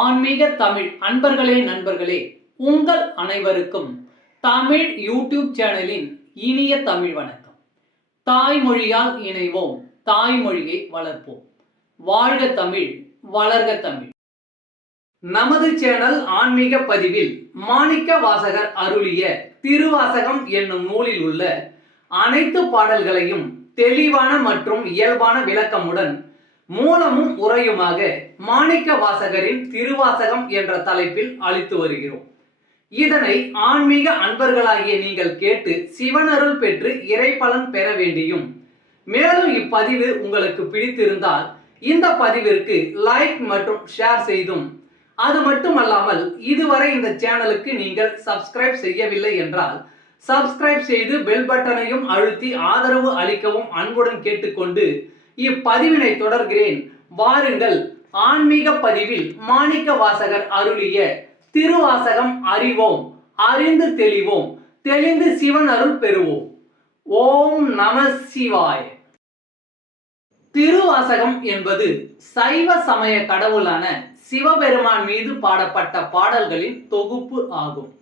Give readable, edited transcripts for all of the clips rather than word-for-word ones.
ஆன்மீக தமிழ் அன்பர்களே நண்பர்களே, உங்கள் அனைவருக்கும் தமிழ் யூடியூப் சேனலின் இனிய தமிழ் வணக்கம். தாய்மொழியால் இணைவோம், தாய்மொழியை வளர்ப்போம். வாழ்க தமிழ், வளர்க தமிழ். நமது சேனல் ஆன்மீக பதிவில் மாணிக்க வாசகர் அருளிய திருவாசகம் என்னும் நூலில் உள்ள அனைத்து பாடல்களையும் தெளிவான மற்றும் இயல்பான விளக்கமுடன் மூலமும் உரையுமாக மாணிக்க வாசகரின் திருவாசகம் என்ற தலைப்பில் அளித்து வருகிறோம். இதனை ஆன்மீக அன்பர்களாகிய நீங்கள் கேட்டு சிவனருள் பெற்று இறைபலன் பெற வேண்டியும், மேலும் இப்பதிவு உங்களுக்கு பிடித்திருந்தால் இந்த பதிவிற்கு லைக் மற்றும் ஷேர் செய்தும், அது மட்டுமல்லாமல் இதுவரை இந்த சேனலுக்கு நீங்கள் சப்ஸ்கிரைப் செய்யவில்லை என்றால் சப்ஸ்கிரைப் செய்து பெல் பட்டனையும் அழுத்தி ஆதரவு அளிக்கவும் அன்புடன் கேட்டுக்கொண்டு இப்பதிவினை தொடர்கிறேன். வாருங்கள், ஆன்மீக பதிவில் மாணிக்க வாசகர் அருளிய திருவாசகம் அறிவோம், அறிந்து தெளிவோம், தெளிந்து சிவன் அருள் பெறுவோம். ஓம் நம சிவாய. திருவாசகம் என்பது சைவ சமய கடவுளான சிவபெருமான் மீது பாடப்பட்ட பாடல்களின் தொகுப்பு ஆகும்.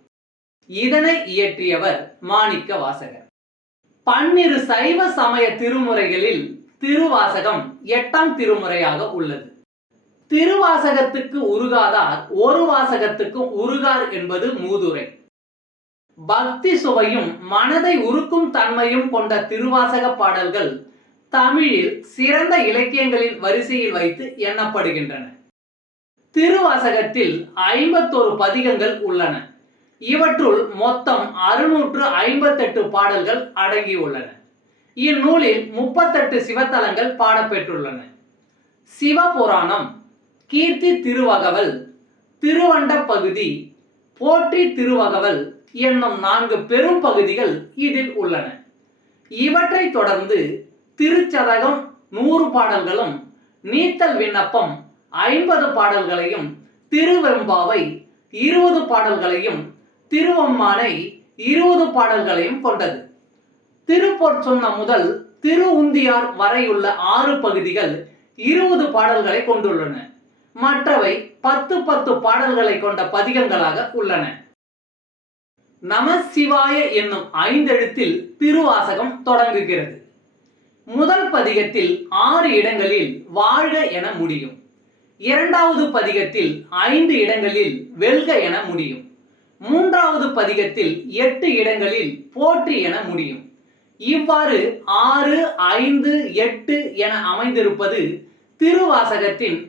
இதனை இயற்றியவர் மாணிக்க வாசகர். பன்னிரு சைவ சமய திருமுறைகளில் திருவாசகம் 8ஆம் திருமுறையாக உள்ளது. திருவாசகத்துக்கு உருகாதார் ஒரு வாசகத்துக்கும் உருகார் என்பது மூதுரை. பக்தி சுவையும் மனதை உருக்கும் தன்மையும் கொண்ட திருவாசக பாடல்கள் தமிழில் சிறந்த இலக்கியங்களின் வரிசையில் வைத்து எண்ணப்படுகின்றன. திருவாசகத்தில் 51 பதிகங்கள் உள்ளன. இவற்றுள் மொத்தம் 658 பாடல்கள் அடங்கியுள்ளன. இந்நூலில் 38 சிவத்தலங்கள் பாடப்பெற்றுள்ளன. சிவபுராணம், கீர்த்தி திருவகவல், திருவண்ட பகுதி, போற்றி திருவகவல் என்னும் 4 பெரும் பகுதிகள் இதில் உள்ளன. இவற்றை தொடர்ந்து திருச்சதகம் 100 பாடல்களும், நீத்தல் விண்ணப்பம் 50 பாடல்களையும், திருவெம்பாவை 20 பாடல்களையும், திருவம்மானை 20 பாடல்களையும் கொண்டது. திருப்பொற்சொன்னம் முதல் திரு உந்தியார் வரையுள்ள 6 பகுதிகள் 20 பாடல்களை கொண்டுள்ளன. மற்றவை 10 பாடல்களை கொண்ட பதிகங்களாக உள்ளன. நம சிவாய என்னும் 5 எழுத்தில் திருவாசகம் தொடங்குகிறது. முதல் பதிகத்தில் 6 இடங்களில் வாழ்க என முடியும். 2வது பதிகத்தில் 5 இடங்களில் வெல்க என முடியும். 3வது பதிகத்தில் 8 இடங்களில் போற்றி என முடியும். இவ்வாறு 6, 5, 8 என அமைந்திருப்பது திருவாசகத்தின்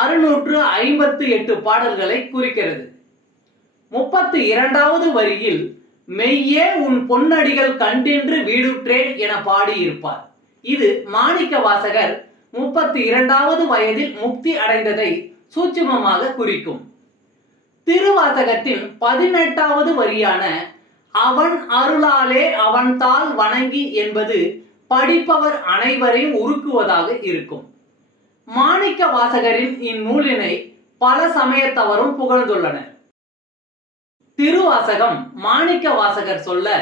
658 பாடல்களை குறிக்கிறது. 32வது வரியில் மெய்யே உன் பொன்னடிகள் கண்டின்று வீடுற்றேன் என பாடியிருப்பார். இது மாணிக்க வாசகர் 32வது வயதில் முக்தி அடைந்ததை சூட்சுமமாக குறிக்கும். திருவாசகத்தின் 18வது வரியான அவன் அருளாலே அவன்தாள் வணங்கி என்பது படிப்பவர் அனைவரையும் உருக்குவதாக இருக்கும். மாணிக்க வாசகரின் இந்நூலினை பல சமயத்தவரும் புகழ்ந்துள்ளனர். திருவாசகம் மாணிக்க வாசகர் சொல்ல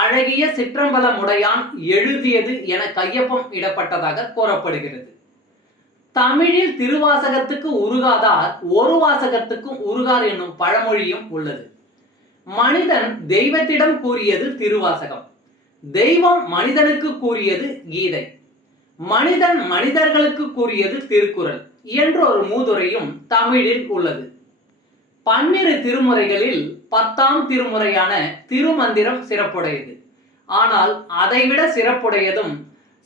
அழகிய சிற்றம்பலமுடையான் எழுதியது என கையொப்பம் இடப்பட்டதாக கூறப்படுகிறது. தமிழில் திருவாசகத்துக்கு உருகாதார் ஒரு வாசகத்துக்கும் உருகார் என்னும் பழமொழியும் உள்ளது. மனிதன் தெய்வத்திடம் கூறியது திருவாசகம், தெய்வம் மனிதனுக்கு கூறியது கீதை, மனிதன் மனிதர்களுக்கு கூறியது திருக்குறள் என்ற ஒரு மூதுரையும் தமிழில் உள்ளது. 12 திருமுறைகளில் 10ஆம் திருமுறையான திருமந்திரம் சிறப்புடையது. ஆனால் அதைவிட சிறப்புடையதும்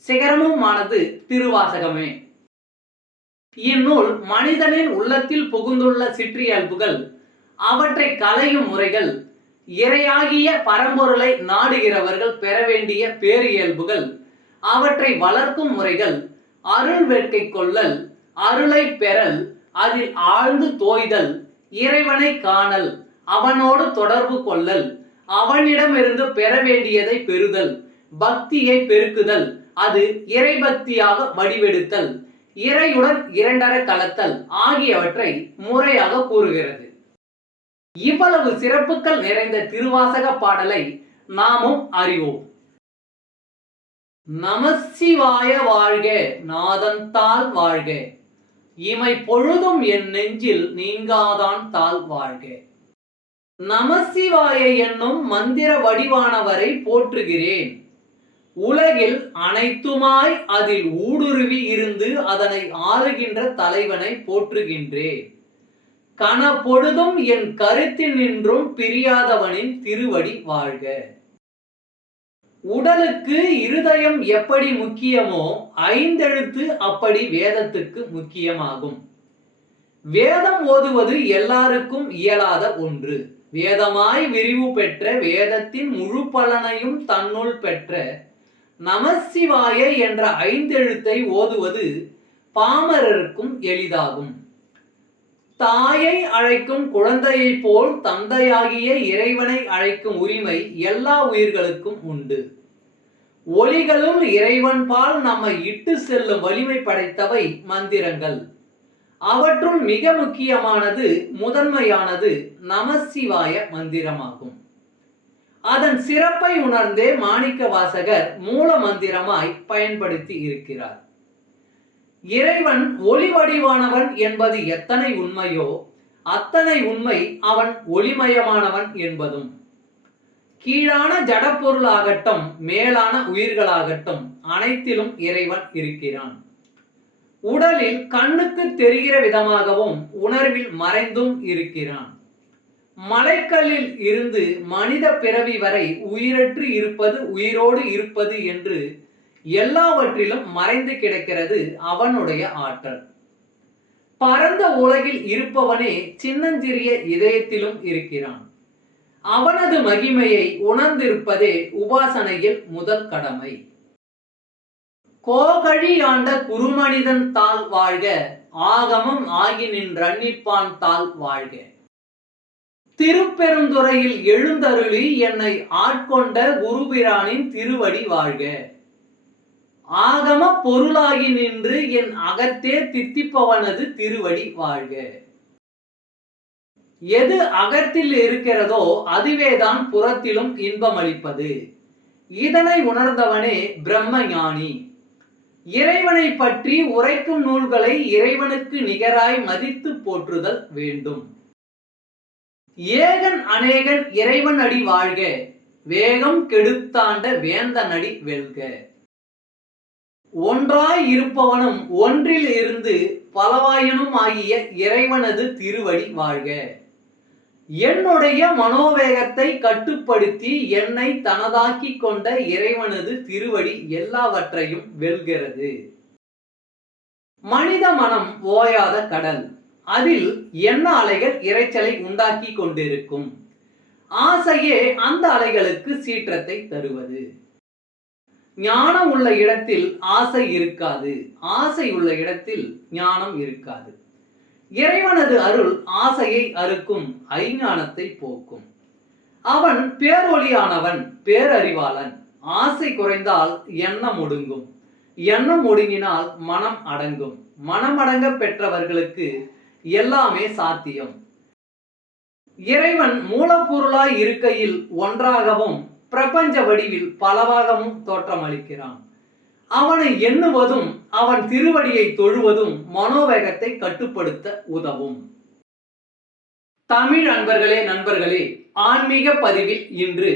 சிகரமுமானது திருவாசகமே. இந்நூல் மனிதனின் உள்ளத்தில் புகுந்துள்ள சிற்றியல்புகள், அவற்றை களையும் முறைகள், இறையாகிய பரம்பொருளை நாடுகிறவர்கள் பெற வேண்டிய பேரியல்புகள், அவற்றை வளர்க்கும் முறைகள், அருள் வேட்கை கொள்ளல், அருளை பெறல், அதில் ஆழ்ந்து தோய்தல், இறைவனை காணல், அவனோடு தொடர்பு கொள்ளல், அவனிடமிருந்து பெற வேண்டியதை பெறுதல், பக்தியை பெருக்குதல், அது இறைபக்தியாக வடிவெடுத்தல், இறையுடன் இரண்டர கலத்தல் ஆகியவற்றை முறையாக கூறுகிறது. இவ்வளவு சிறப்புகள் நிறைந்த திருவாசக பாடலை நாமும் அறிவோம். நமசிவாய வாழ்க, நாதந்தாள் வாழ்க, இமை பொழுதும் என் நெஞ்சில் நீங்காதான் தாழ் வாழ்க. நமசிவாய என்னும் மந்திர வடிவானவரை போற்றுகிறேன். உலகில் அனைத்துமாய் அதில் ஊடுருவி இருந்து அதனை ஆளுகின்ற தலைவனை போற்றுகின்றேன். கணப்பொழுதும் என் கருத்தில் நின்றும் பிரியாதவனின் திருவடி வாழ்க. உடலுக்கு இருதயம் எப்படி முக்கியமோ ஐந்தெழுத்து அப்படி வேதத்துக்கு முக்கியமாகும். வேதம் ஓதுவது எல்லாருக்கும் இயலாத ஒன்று. வேதமாய் விரிவு பெற்ற வேதத்தின் முழு பலனையும் தன்னுள் பெற்ற நமசிவாய என்ற ஐந்தெழுத்தை ஓதுவது பாமரருக்கும் எளிதாகும். தாயை அழைக்கும் குழந்தையை போல் தந்தையாகிய இறைவனை அழைக்கும் உரிமை எல்லா உயிர்களுக்கும் உண்டு. ஒலிகளும் இறைவன்பால் நம்மை இட்டு செல்லும் வலிமை படைத்தவை மந்திரங்கள். அவற்றுள் மிக முக்கியமானது முதன்மையானது நமசிவாய மந்திரமாகும். அதன் சிறப்பை உணர்ந்தே மாணிக்க வாசகர் மூல மந்திரமாய் பயன்படுத்தி இருக்கிறார். இறைவன் ஒளி வடிவானவன் என்பது எத்தனை உண்மையோ அத்தனை உண்மை அவன் ஒளிமயமானவன் என்பதும். கீழான ஜடப்பொருளாகட்டும் மேலான உயிர்களாகட்டும் அனைத்திலும் இறைவன் இருக்கிறான். உடலில் கண்ணுக்கு தெரிகிற விதமாகவும் உணர்வில் மறைந்தும் இருக்கிறான். மலைக்கல்லில் இருந்து மனித பிறவி வரை உயிரற்று இருப்பது உயிரோடு இருப்பது என்று எல்லாவற்றிலும் மறைந்து கிடக்கிறது அவனுடைய ஆற்றல். பரந்த உலகில் இருப்பவனே சின்னஞ்சிறிய இதயத்திலும் இருக்கிறான். அவனது மகிமையை உணர்ந்திருப்பதே உபாசனையில் முதல் கடமை. கோகழி ஆண்ட குருமனிதன் தாழ் வாழ்க, ஆகமம் ஆகி நின்றன்னிப்பான் தாழ் வாழ்க. திருப்பெருந்துறையில் எழுந்தருளி என்னை ஆட்கொண்ட குருபிரானின் திருவடி வாழ்க. ஆகம பொருளாகி நின்று என் அகத்தே தித்திப்பவனது திருவடி வாழ்க. எது அகத்தில் இருக்கிறதோ அதுவேதான் புறத்திலும் இன்பமளிப்பது. இதனை உணர்ந்தவனே பிரம்ம ஞானி. இறைவனை பற்றி உரைக்கும் நூல்களை இறைவனுக்கு நிகராய் மதித்து போற்றுதல் வேண்டும். ஏகன் அநேகன் இறைவன் அடி வாழ்க, வேகம் கெடுத்தாண்ட வேந்தன் அடி வெல்க. ஒன்றாய் இருப்பவனும் ஒன்றில் இருந்து பலவாயனும் ஆகிய இறைவனது திருவடி வாழ்க. என்னுடைய மனோவேகத்தை கட்டுப்படுத்தி என்னை தனதாக்கி கொண்ட இறைவனது திருவடி எல்லாவற்றையும் வெல்கிறது. மனித மனம் ஓயாத கடல். அதில் எண்ண அலைகள் இரைச்சலை உண்டாக்கி கொண்டிருக்கும். ஆசையே அந்த அலைகளுக்கு சீற்றத்தை தருவது. ஞானம் உள்ள இடத்தில் ஆசை இருக்காது, ஆசை உள்ள இடத்தில் ஞானம் இருக்காது. இறைவனது அருள் ஆசையை அறுக்கும், ஐஞானத்தை போக்கும். அவன் பேரொளியானவன், பேரறிவாளன். ஆசை குறைந்தால் எண்ணம் ஒடுங்கும், எண்ணம் ஒடுங்கினால் மனம் அடங்கும். மனமடங்க பெற்றவர்களுக்கு எல்லாமே சாத்தியம். இறைவன் மூலப்பொருளாய் இருக்கையில் ஒன்றாகவும் பிரபஞ்ச வடிவில் பலவாகவும் தோற்றமளிக்கிறான். அவனை எண்ணுவதும் அவன் திருவடியை தொழுவதும் மனோவேகத்தை கட்டுப்படுத்த உதவும். தமிழ் அன்பர்களே, நண்பர்களே, ஆன்மீக பதிவில் இன்று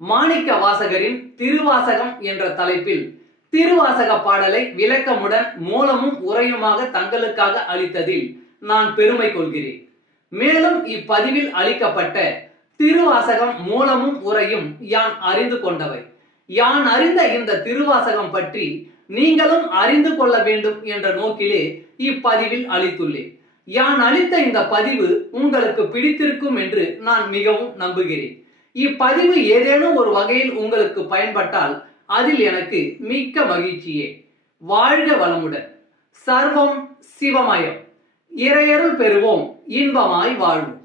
மாணிக்க வாசகரின் திருவாசகம் என்ற தலைப்பில் திருவாசக பாடலை விளக்கமுடன் மூலமும் உரையுமாக தங்களுக்காக அளித்ததில் நான் பெருமை கொள்கிறேன். மேலும் இப்பதிவில் அளிக்கப்பட்ட திருவாசகம் மூலமும் உரையும் யான் அறிந்து கொண்டவை. யான் அறிந்த இந்த திருவாசகம் பற்றி நீங்களும் அறிந்து கொள்ள வேண்டும் என்ற நோக்கிலே இப்பதிவில் அளித்துள்ளேன். யான் அளித்த இந்த பதிவு உங்களுக்கு பிடித்திருக்கும் என்று நான் மிகவும் நம்புகிறேன். இப்பதிவு ஏதேனும் ஒரு வகையில் உங்களுக்கு பயன்பட்டால் அதில் எனக்கு மிக்க மகிழ்ச்சியே. வாழ்க வளமுடன். சர்வம் சிவமயம். இறையருள் பெறுவோம், இன்பமாய் வாழ்வோம்.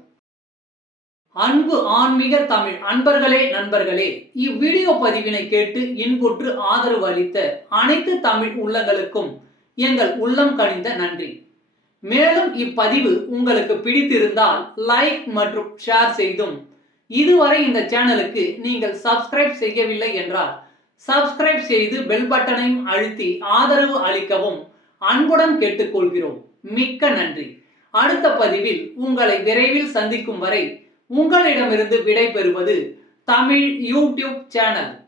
அன்பு ஆன்மீக தமிழ் அன்பர்களே, நண்பர்களே, இவ்வீடியோ பதிவினை கேட்டு இன்புற்று ஆதரவு அளித்த அனைத்து தமிழ் உள்ளங்களுக்கும் எங்கள் உள்ளம் கனிந்த நன்றி. மேலும் இப்பதிவு உங்களுக்கு பிடித்திருந்தால் லைக் மற்றும் ஷேர் செய்தும், இதுவரை இந்த சேனலுக்கு நீங்கள் சப்ஸ்கிரைப் செய்யவில்லை என்றால் சப்ஸ்கிரைப் செய்து பெல் பட்டனையும் அழுத்தி ஆதரவு அளிக்கவும் அன்புடன் கேட்டுக்கொள்கிறோம். மிக்க நன்றி. அடுத்த பதிவில் உங்களை விரைவில் சந்திக்கும் வரை உங்களிடமிருந்து விடை பெறுவது தமிழ் யூடியூப் சேனல்.